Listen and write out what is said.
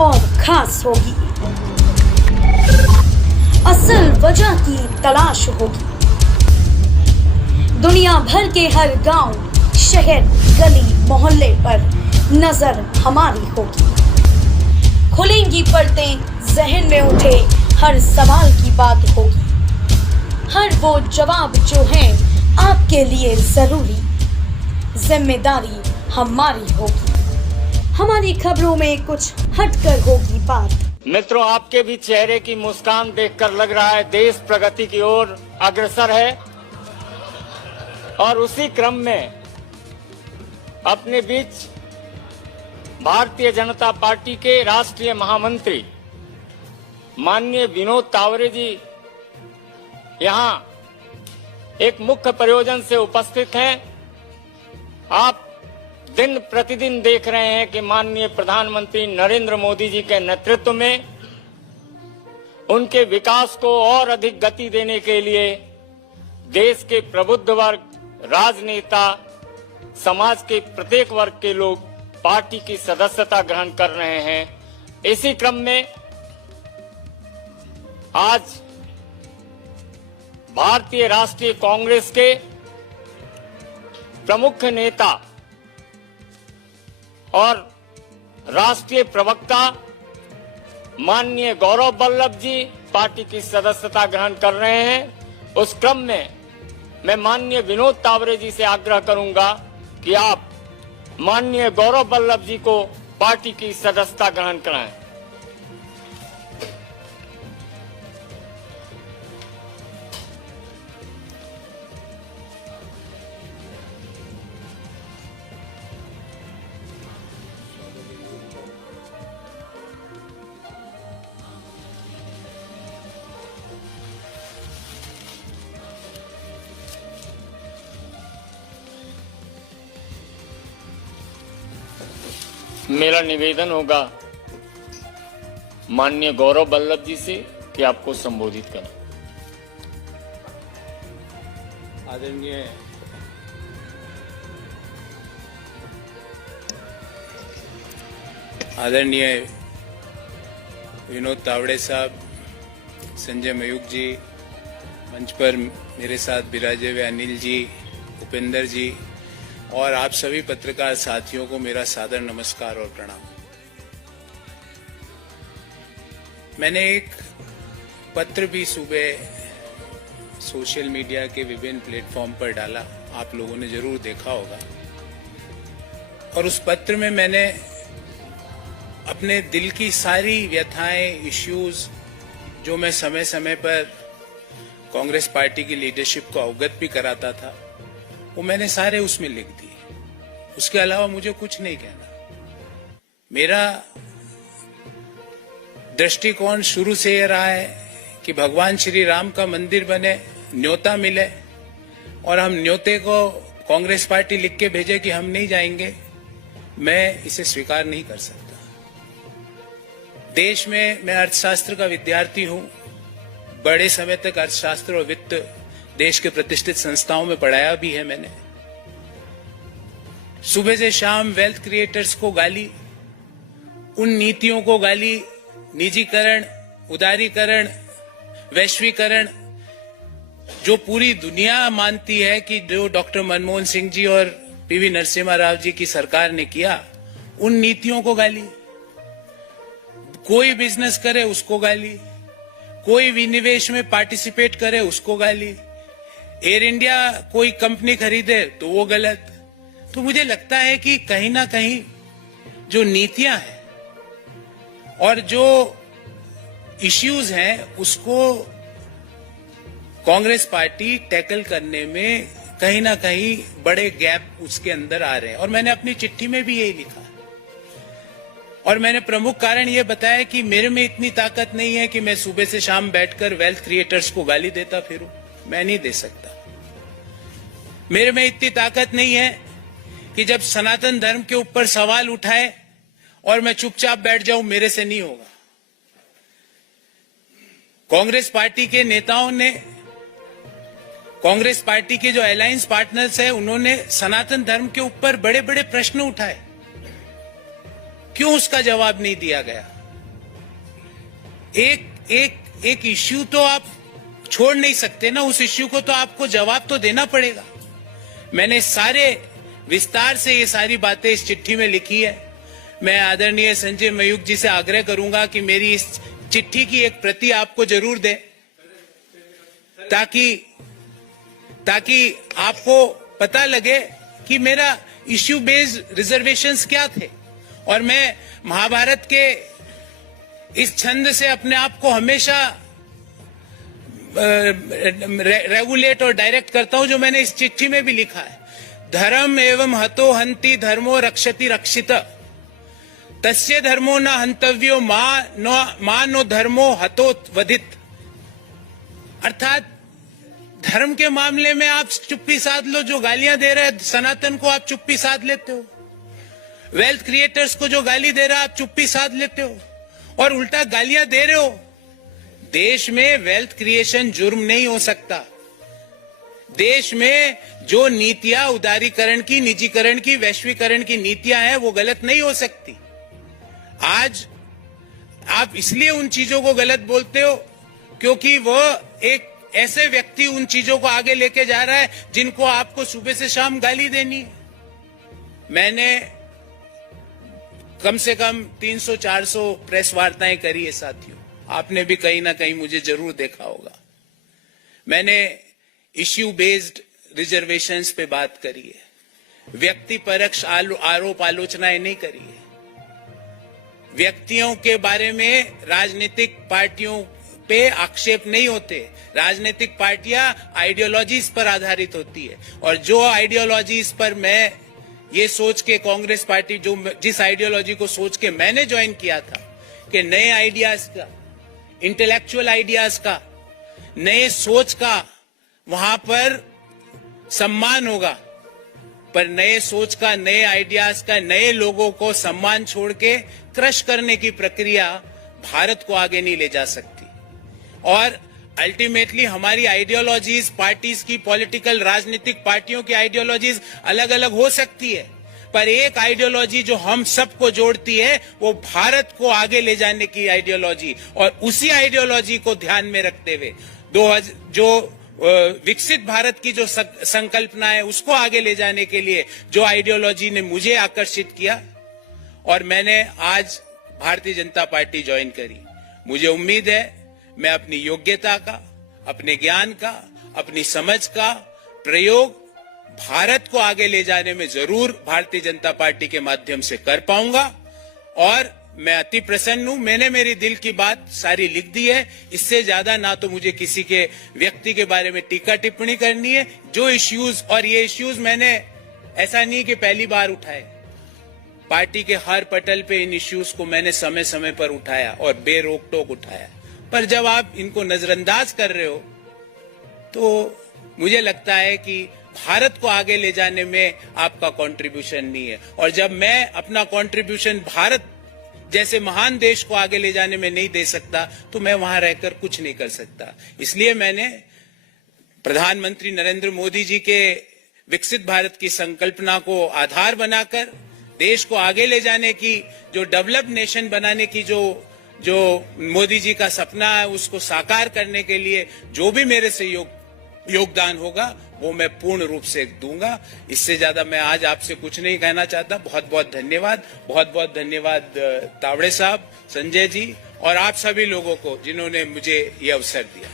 और खास होगी। असल वजह की तलाश होगी। दुनिया भर के हर गांव, शहर, गली, मोहल्ले पर नजर हमारी होगी। खुलेंगी पर्दें, जहन में उठे हर सवाल की बात होगी। हर वो जवाब जो है आपके लिए जरूरी, जिम्मेदारी हमारी होगी। हमारी खबरों में कुछ हटकर होगी बात। मित्रों, आपके भी चेहरे की मुस्कान देखकर लग रहा है देश प्रगति की ओर अग्रसर है। और उसी क्रम में अपने बीच भारतीय जनता पार्टी के राष्ट्रीय महामंत्री माननीय विनोद तावरे जी यहां एक मुख्य प्रयोजन से उपस्थित हैं। आप दिन प्रतिदिन देख रहे हैं कि माननीय प्रधानमंत्री नरेंद्र मोदी जी के नेतृत्व में उनके विकास को और अधिक गति देने के लिए देश के प्रबुद्ध वर्ग, राजनेता, समाज के प्रत्येक वर्ग के लोग पार्टी की सदस्यता ग्रहण कर रहे हैं। इसी क्रम में आज भारतीय राष्ट्रीय कांग्रेस के प्रमुख नेता और राष्ट्रीय प्रवक्ता माननीय गौरव वल्लभ जी पार्टी की सदस्यता ग्रहण कर रहे हैं। उस क्रम में मैं माननीय विनोद तावरे जी से आग्रह करूंगा कि आप माननीय गौरव वल्लभ जी को पार्टी की सदस्यता ग्रहण कराएं। मेरा निवेदन होगा माननीय गौरव वल्लभ जी से कि आपको संबोधित करें। आदरणीय विनोद तावड़े साहब, संजय मयूख जी, मंच पर मेरे साथ विराजे हुए अनिल जी, उपेंद्र जी और आप सभी पत्रकार साथियों को मेरा सादर नमस्कार और प्रणाम। मैंने एक पत्र भी सुबह सोशल मीडिया के विभिन्न प्लेटफॉर्म पर डाला, आप लोगों ने जरूर देखा होगा। और उस पत्र में मैंने अपने दिल की सारी व्यथाएं, इश्यूज जो मैं समय समय पर कांग्रेस पार्टी की लीडरशिप को अवगत भी कराता था, वो मैंने सारे उसमें लिख दिए। उसके अलावा मुझे कुछ नहीं कहना। मेरा दृष्टिकोण शुरू से यह रहा है कि भगवान श्री राम का मंदिर बने, न्योता मिले और हम न्योते को कांग्रेस पार्टी लिख के भेजे कि हम नहीं जाएंगे, मैं इसे स्वीकार नहीं कर सकता। देश में मैं अर्थशास्त्र का विद्यार्थी हूं, बड़े समय तक अर्थशास्त्र और वित्त देश के प्रतिष्ठित संस्थाओं में पढ़ाया भी है मैंने। सुबह से शाम वेल्थ क्रिएटर्स को गाली, उन नीतियों को गाली, निजीकरण, उदारीकरण, वैश्वीकरण, जो पूरी दुनिया मानती है कि जो डॉक्टर मनमोहन सिंह जी और पीवी नरसिम्हा राव जी की सरकार ने किया, उन नीतियों को गाली। कोई बिजनेस करे उसको गाली, कोई विनिवेश में पार्टिसिपेट करे उसको गाली, एयर इंडिया कोई कंपनी खरीदे तो वो गलत। तो मुझे लगता है कि कहीं ना कहीं जो नीतियां हैं और जो इश्यूज हैं उसको कांग्रेस पार्टी टैकल करने में कहीं ना कहीं बड़े गैप उसके अंदर आ रहे हैं। और मैंने अपनी चिट्ठी में भी यही लिखा है। और मैंने प्रमुख कारण यह बताया कि मेरे में इतनी ताकत नहीं है कि मैं सुबह से शाम बैठकर वेल्थ क्रिएटर्स को गाली देता फिरूं, मैं नहीं दे सकता। मेरे में इतनी ताकत नहीं है कि जब सनातन धर्म के ऊपर सवाल उठाए और मैं चुपचाप बैठ जाऊं, मेरे से नहीं होगा। कांग्रेस पार्टी के नेताओं ने, कांग्रेस पार्टी के जो अलायंस पार्टनर्स हैं, उन्होंने सनातन धर्म के ऊपर बड़े बड़े प्रश्न उठाए। क्यों उसका जवाब नहीं दिया गया? एक इश्यू तो आप छोड़ नहीं सकते ना, उस इश्यू को तो आपको जवाब तो देना पड़ेगा। मैंने सारे विस्तार से ये सारी बातें इस चिट्ठी में लिखी है। मैं आदरणीय संजय मयूख जी से आग्रह करूंगा कि मेरी इस चिट्ठी की एक प्रति आपको जरूर दें, ताकि आपको पता लगे कि मेरा इश्यू बेस्ड रिजर्वेशंस क्या थे। और मैं महाभारत के इस छंद से अपने आप को हमेशा रेगुलेट और डायरेक्ट करता हूं, जो मैंने इस चिट्ठी में भी लिखा है। धर्म एवं हतो हंति धर्मो रक्षति रक्षित, तस्य धर्मो न हंतव्यो मा नो धर्मो हतो वधित। अर्थात धर्म के मामले में आप चुप्पी साध लो, जो गालियां दे रहे हैं सनातन को आप चुप्पी साध लेते हो, वेल्थ क्रिएटर्स को जो गाली दे रहा है आप चुप्पी साध लेते हो, और उल्टा गालियां दे रहे हो। देश में वेल्थ क्रिएशन जुर्म नहीं हो सकता। देश में जो नीतियां उदारीकरण की, निजीकरण की, वैश्वीकरण की नीतियां हैं वो गलत नहीं हो सकती। आज आप इसलिए उन चीजों को गलत बोलते हो क्योंकि वो एक ऐसे व्यक्ति उन चीजों को आगे लेके जा रहा है जिनको आपको सुबह से शाम गाली देनी है। मैंने कम से कम 300-400 प्रेस वार्ताएं करी है साथियों, आपने भी कहीं ना कहीं मुझे जरूर देखा होगा। मैंने इश्यू बेस्ड रिजर्वेशंस पे बात करी है, व्यक्ति परक्ष आरोप आलोचनाएं नहीं करी है। व्यक्तियों के बारे में राजनीतिक पार्टियों पे आक्षेप नहीं होते। राजनीतिक पार्टियां आइडियोलॉजीज पर आधारित होती है, और जो आइडियोलॉजीज पर मैं ये सोच के कांग्रेस पार्टी, जिस आइडियोलॉजी को सोच के मैंने ज्वाइन किया था कि नए आइडियाज का, इंटेलेक्चुअल आइडियाज का, नए सोच का वहां पर सम्मान होगा, पर नए सोच का, नए आइडियाज का, नए लोगों को सम्मान छोड़ के क्रश करने की प्रक्रिया भारत को आगे नहीं ले जा सकती। और अल्टीमेटली हमारी आइडियोलॉजीज, पार्टीज की, पॉलिटिकल राजनीतिक पार्टियों की आइडियोलॉजीज अलग अलग हो सकती है, पर एक आइडियोलॉजी जो हम सबको जोड़ती है वो भारत को आगे ले जाने की आइडियोलॉजी, और उसी आइडियोलॉजी को ध्यान में रखते हुए जो विकसित भारत की जो संकल्पना है उसको आगे ले जाने के लिए जो आइडियोलॉजी ने मुझे आकर्षित किया, और मैंने आज भारतीय जनता पार्टी ज्वाइन करी। मुझे उम्मीद है मैं अपनी योग्यता का, अपने ज्ञान का, अपनी समझ का प्रयोग भारत को आगे ले जाने में जरूर भारतीय जनता पार्टी के माध्यम से कर पाऊंगा। और मैं अति प्रसन्न हूं, मैंने मेरी दिल की बात सारी लिख दी है। इससे ज्यादा ना तो मुझे किसी के व्यक्ति के बारे में टीका टिप्पणी करनी है। जो इश्यूज, और ये इश्यूज मैंने ऐसा नहीं कि पहली बार उठाए, पार्टी के हर पटल पे इन इश्यूज को मैंने समय समय पर उठाया और बेरोक टोक उठाया। पर जब आप इनको नजरअंदाज कर रहे हो तो मुझे लगता है कि भारत को आगे ले जाने में आपका कंट्रीब्यूशन नहीं है। और जब मैं अपना कंट्रीब्यूशन भारत जैसे महान देश को आगे ले जाने में नहीं दे सकता तो मैं वहां रहकर कुछ नहीं कर सकता। इसलिए मैंने प्रधानमंत्री नरेंद्र मोदी जी के विकसित भारत की संकल्पना को आधार बनाकर देश को आगे ले जाने की, जो डेवलप्ड नेशन बनाने की जो मोदी जी का सपना है उसको साकार करने के लिए जो भी मेरे से योगदान होगा वो मैं पूर्ण रूप से दूंगा। इससे ज्यादा मैं आज आपसे कुछ नहीं कहना चाहता। बहुत बहुत धन्यवाद, बहुत बहुत धन्यवाद तावड़े साहब, संजय जी और आप सभी लोगों को जिन्होंने मुझे ये अवसर दिया।